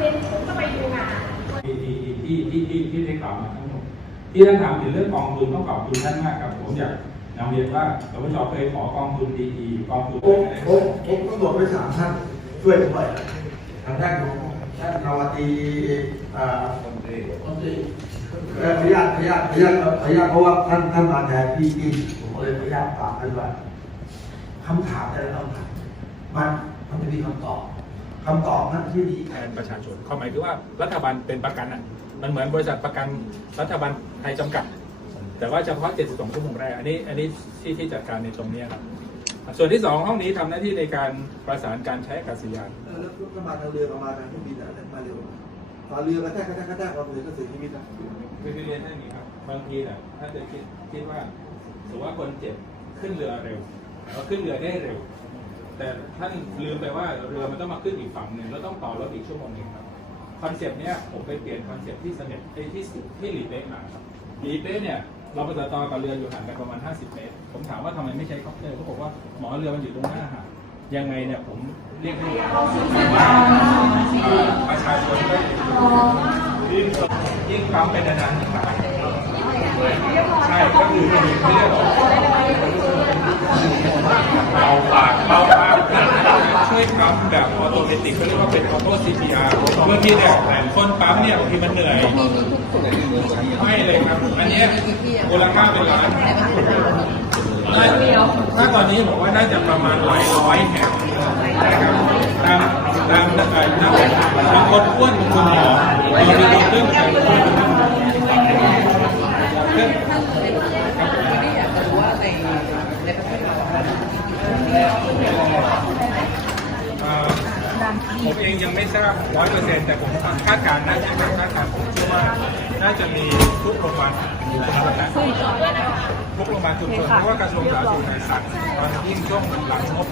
เป็นผมก็ไปดูงานที่ที่ที่ที่ที่ได้กล่าวมาทั้งหมดที่ท่านถามถึงเรื่องกองทุนต้องขอบคุณท่านมากครับผมอยากนำเรียนว่าสปชเคยขอกองทุนดีๆกองทุนผมผมผมต้องบอกไปสามท่านช่วยผมหน่อยทางด้านของท่านนาวตีอ่าคนตรีคนตรีเอ่อขออนุญาตขออนุญาตขออนุญาตขออนุญาตเพราะว่าท่านท่านมาแทนพี่จริงผมเลยขออนุญาตฝากท่านว่าคำถามแต่ละคำถามมันมันจะมีคำตอบ คำตอบนั้นที่ดีแทนประชาชนความหมายคือว่ารัฐบาลเป็นประกันอะ มันเหมือนบริษัทประกันรัฐบาลไทยจำกัด แต่ว่าเฉพาะ 72 ชั่วโมงแรก อันนี้ อันนี้ที่ที่จัดการในตรงนี้ครับ ส่วนที่ 2 ห้องนี้ทำหน้าที่ในการประสานการใช้อากาศยานเออแล้วก็มาทางเรือประมาณทางเครื่องบินอะไรมาเร็วฝาเรือกระแทกกระแทกกระแทกเราเลยก็เสียชีวิตนะคือเรียนท่านนี้ครับ บางทีเนี่ยถ้าจะคิดคิดว่าสมมติว่าคนเจ็บขึ้นเรือเร็วเราขึ้นเรือได้เร็ว แต่ท่านลืมไปว่าเรือมันต้องมาขึ้นอีกฝั่งหนึ่งแล้วต้องต่อรถอีกชั่วโมงหนึ่งครับคอนเซปต์เนี้ยผมไปเปลี่ยนคอนเซปต์ที่เสน็จไอ้ที่ที่หลีเป๊ะมาครับหลีเป๊ะเนี่ยเราไปต่อต่อกับเรืออยู่ห่างกันประมาณ 50 เมตร ผมถามว่าทำไมไม่ใช้คอปเตอร์เขาบอกว่าหมอเรือมันอยู่ตรงหน้าหาดยังไงเนี่ยผมเรียกให้ประชาชนก็ยิ่งยิ่งปั๊มเป็นนานยิ่งตายใช่ก็คือไม่ได้หรอกเบาปากเบา ปากช่วยปั๊มแบบออโตเมติกเขาเรียกว่าเป็นออโต้ CPR เมื่อพี่เนี่ยคนปั๊มเนี่ยบางทีมันเหนื่อยไม่เลยครับ อันเนี้ยมูลค่าเป็นล้านถ้าตอนนี้บอกว่าน่าจะประมาณหลายร้อยแห่งนะครับตามตามเอ่อนักบางคนอ้วนบางคนผอมบางคนเรื่องการอ้วนเรื่องที่อยากจะรู้ว่าในในประเทศเรา ผมเองยังไม่ทราบร้อยเปอร์เซ็นต์แต่ผมคาดการณ์น่าจะคาดการณ์ผมเชื่อว่าน่าจะมีทุกโรงพยาบาลชุมชนนะทุกโรงพยาบาลชุมชนเพราะว่ากระทรวงสาธารณสุขในสัตอนยิ่งช่วงหลังงบ